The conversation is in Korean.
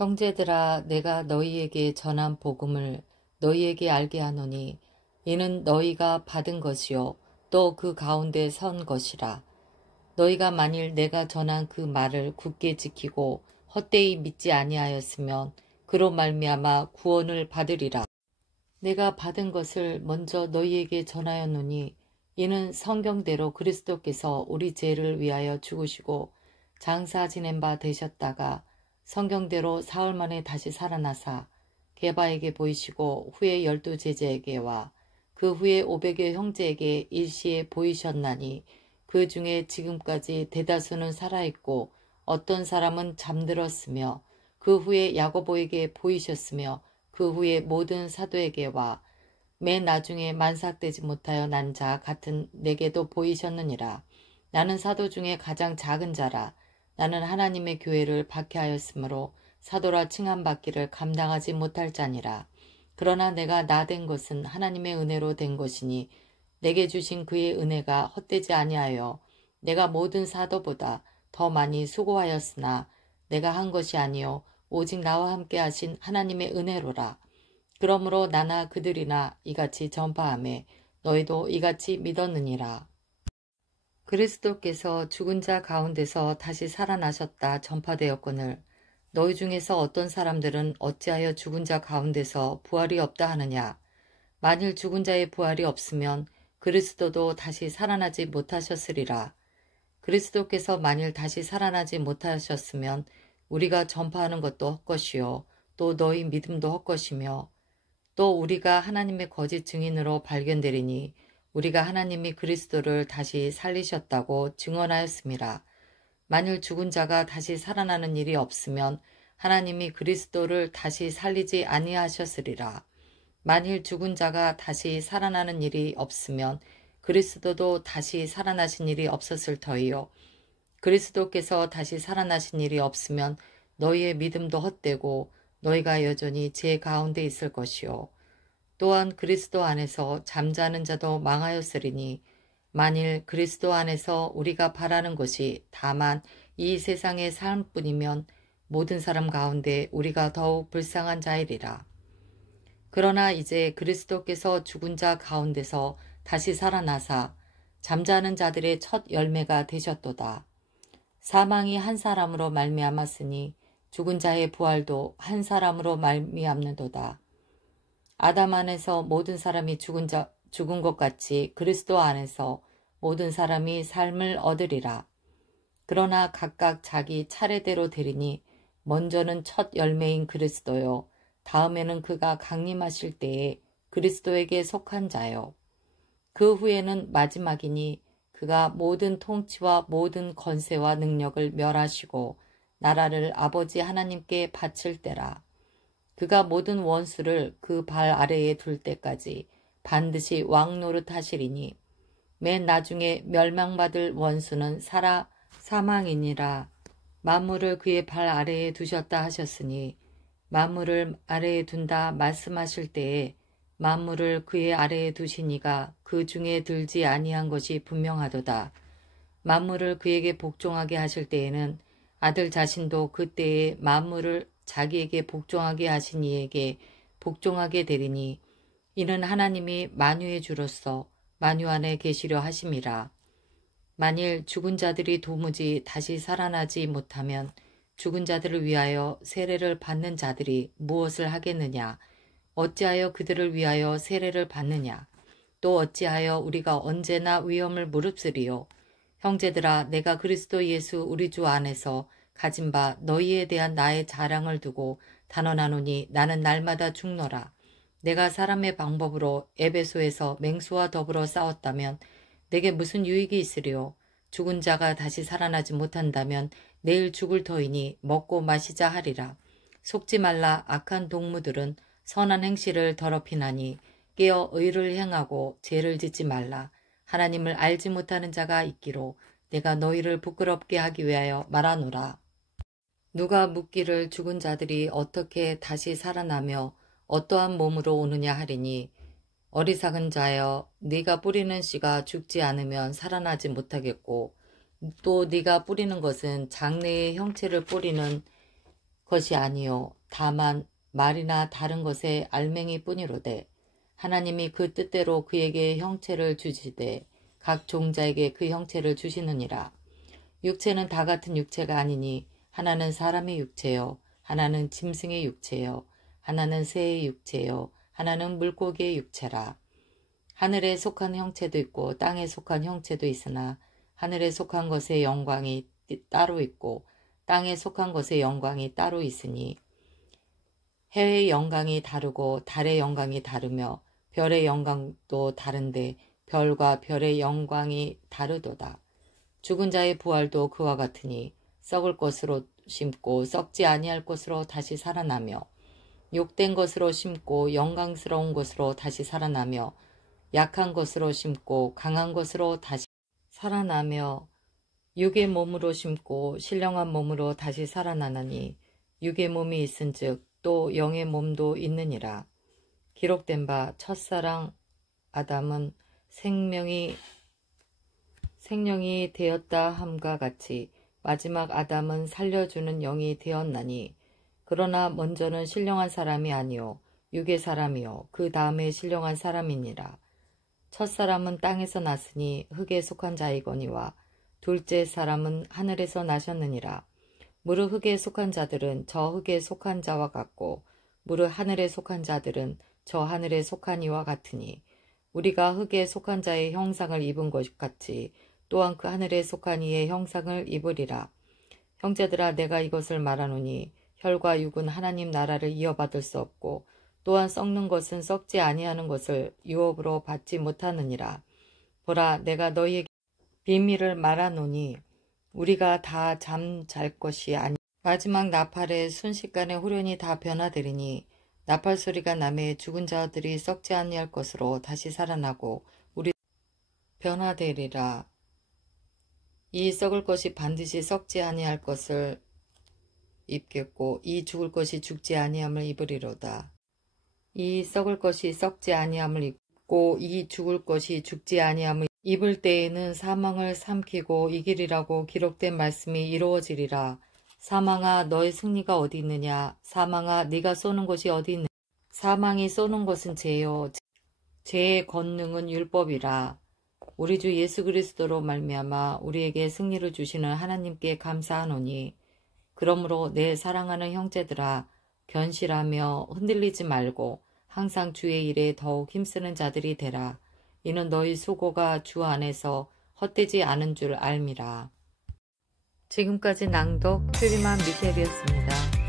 형제들아, 내가 너희에게 전한 복음을 너희에게 알게 하노니 이는 너희가 받은 것이요 또 그 가운데 선 것이라. 너희가 만일 내가 전한 그 말을 굳게 지키고 헛되이 믿지 아니하였으면 그로 말미암아 구원을 받으리라. 내가 받은 것을 먼저 너희에게 전하였노니 이는 성경대로 그리스도께서 우리 죄를 위하여 죽으시고 장사 지낸 바 되셨다가 성경대로 사흘 만에 다시 살아나사 게바에게 보이시고 후에 12 제자에게와 그 후에 500여 형제에게 일시에 보이셨나니 그 중에 지금까지 대다수는 살아있고 어떤 사람은 잠들었으며 그 후에 야고보에게 보이셨으며 그 후에 모든 사도에게와 맨 나중에 만삭되지 못하여 난 자 같은 내게도 보이셨느니라. 나는 사도 중에 가장 작은 자라. 나는 하나님의 교회를 박해하였으므로 사도라 칭함받기를 감당하지 못할 자니라. 그러나 내가 나 된 것은 하나님의 은혜로 된 것이니 내게 주신 그의 은혜가 헛되지 아니하여 내가 모든 사도보다 더 많이 수고하였으나 내가 한 것이 아니요 오직 나와 함께 하신 하나님의 은혜로라. 그러므로 나나 그들이나 이같이 전파하매 너희도 이같이 믿었느니라. 그리스도께서 죽은 자 가운데서 다시 살아나셨다 전파되었거늘 너희 중에서 어떤 사람들은 어찌하여 죽은 자 가운데서 부활이 없다 하느냐. 만일 죽은 자의 부활이 없으면 그리스도도 다시 살아나지 못하셨으리라. 그리스도께서 만일 다시 살아나지 못하셨으면 우리가 전파하는 것도 헛것이요 또 너희 믿음도 헛것이며 또 우리가 하나님의 거짓 증인으로 발견되리니 우리가 하나님이 그리스도를 다시 살리셨다고 증언하였음이라. 만일 죽은 자가 다시 살아나는 일이 없으면 하나님이 그리스도를 다시 살리지 아니하셨으리라. 만일 죽은 자가 다시 살아나는 일이 없으면 그리스도도 다시 살아나신 일이 없었을 터이요. 그리스도께서 다시 살아나신 일이 없으면 너희의 믿음도 헛되고 너희가 여전히 죄 가운데 있을 것이요. 또한 그리스도 안에서 잠자는 자도 망하였으리니 만일 그리스도 안에서 우리가 바라는 것이 다만 이 세상의 삶뿐이면 모든 사람 가운데 우리가 더욱 불쌍한 자이리라. 그러나 이제 그리스도께서 죽은 자 가운데서 다시 살아나사 잠자는 자들의 첫 열매가 되셨도다. 사망이 한 사람으로 말미암았으니 죽은 자의 부활도 한 사람으로 말미암는도다. 아담 안에서 모든 사람이 죽은 것 같이 그리스도 안에서 모든 사람이 삶을 얻으리라. 그러나 각각 자기 차례대로 되리니 먼저는 첫 열매인 그리스도요 다음에는 그가 강림하실 때에 그리스도에게 속한 자요 그 후에는 마지막이니 그가 모든 통치와 모든 권세와 능력을 멸하시고 나라를 아버지 하나님께 바칠 때라. 그가 모든 원수를 그 발 아래에 둘 때까지 반드시 왕 노릇하시리니 맨 나중에 멸망받을 원수는 사망이니라. 만물을 그의 발 아래에 두셨다 하셨으니 만물을 아래에 둔다 말씀하실 때에 만물을 그의 아래에 두시니가 그 중에 들지 아니한 것이 분명하도다. 만물을 그에게 복종하게 하실 때에는 아들 자신도 그때에 만물을 자기에게 복종하게 하신 이에게 복종하게 되리니 이는 하나님이 만유의 주로서 만유 안에 계시려 하심이라. 만일 죽은 자들이 도무지 다시 살아나지 못하면 죽은 자들을 위하여 세례를 받는 자들이 무엇을 하겠느냐. 어찌하여 그들을 위하여 세례를 받느냐. 또 어찌하여 우리가 언제나 위험을 무릅쓰리요. 형제들아, 내가 그리스도 예수 우리 주 안에서 가진 바 너희에 대한 나의 자랑을 두고 단언하노니 나는 날마다 죽노라. 내가 사람의 방법으로 에베소에서 맹수와 더불어 싸웠다면 내게 무슨 유익이 있으리요. 죽은 자가 다시 살아나지 못한다면 내일 죽을 터이니 먹고 마시자 하리라. 속지 말라. 악한 동무들은 선한 행실을 더럽히나니 깨어 의를 행하고 죄를 짓지 말라. 하나님을 알지 못하는 자가 있기로 내가 너희를 부끄럽게 하기 위하여 말하노라. 누가 묻기를 죽은 자들이 어떻게 다시 살아나며 어떠한 몸으로 오느냐 하리니 어리석은 자여 네가 뿌리는 씨가 죽지 않으면 살아나지 못하겠고 또 네가 뿌리는 것은 장래의 형체를 뿌리는 것이 아니요 다만 말이나 다른 것의 알맹이뿐이로되 하나님이 그 뜻대로 그에게 형체를 주시되 각 종자에게 그 형체를 주시느니라. 육체는 다 같은 육체가 아니니 하나는 사람의 육체요 하나는 짐승의 육체요 하나는 새의 육체요 하나는 물고기의 육체라. 하늘에 속한 형체도 있고 땅에 속한 형체도 있으나 하늘에 속한 것의 영광이 따로 있고 땅에 속한 것의 영광이 따로 있으니 해의 영광이 다르고 달의 영광이 다르며 별의 영광도 다른데 별과 별의 영광이 다르도다. 죽은 자의 부활도 그와 같으니 썩을 것으로 심고 썩지 아니할 것으로 다시 살아나며 욕된 것으로 심고 영광스러운 것으로 다시 살아나며 약한 것으로 심고 강한 것으로 다시 살아나며 육의 몸으로 심고 신령한 몸으로 다시 살아나나니 육의 몸이 있은즉 또 영의 몸도 있느니라. 기록된 바 첫사랑 아담은 생명이 되었다 함과 같이 마지막 아담은 살려주는 영이 되었나니 그러나 먼저는 신령한 사람이 아니요 육의 사람이요 그 다음에 신령한 사람이니라. 첫사람은 땅에서 났으니 흙에 속한 자이거니와 둘째 사람은 하늘에서 나셨느니라. 무릇 흙에 속한 자들은 저 흙에 속한 자와 같고 무릇 하늘에 속한 자들은 저 하늘에 속한 이와 같으니 우리가 흙에 속한 자의 형상을 입은 것 같이 또한 그 하늘에 속한 이의 형상을 입으리라. 형제들아 내가 이것을 말하노니 혈과 육은 하나님 나라를 이어받을 수 없고 또한 썩는 것은 썩지 아니하는 것을 유업으로 받지 못하느니라. 보라 내가 너희에게 비밀을 말하노니 우리가 다 잠잘 것이 아니 마지막 나팔에 순식간에 후련히 다 변화되리니 나팔 소리가 나매 죽은 자들이 썩지 아니할 것으로 다시 살아나고 우리 변화되리라. 이 썩을 것이 반드시 썩지 아니할 것을 입겠고 이 죽을 것이 죽지 아니함을 입으리로다. 이 썩을 것이 썩지 아니함을 입고 이 죽을 것이 죽지 아니함을 입을 때에는 사망을 삼키고 이기리라고 기록된 말씀이 이루어지리라. 사망아 너의 승리가 어디 있느냐? 사망아 네가 쏘는 것이 어디 있느냐? 사망이 쏘는 것은 죄요 죄의 권능은 율법이라. 우리 주 예수 그리스도로 말미암아 우리에게 승리를 주시는 하나님께 감사하노니 그러므로 내 사랑하는 형제들아 견실하며 흔들리지 말고 항상 주의 일에 더욱 힘쓰는 자들이 되라. 이는 너희 수고가 주 안에서 헛되지 않은 줄 알미라. 지금까지 낭독 최리만 미셸이었습니다.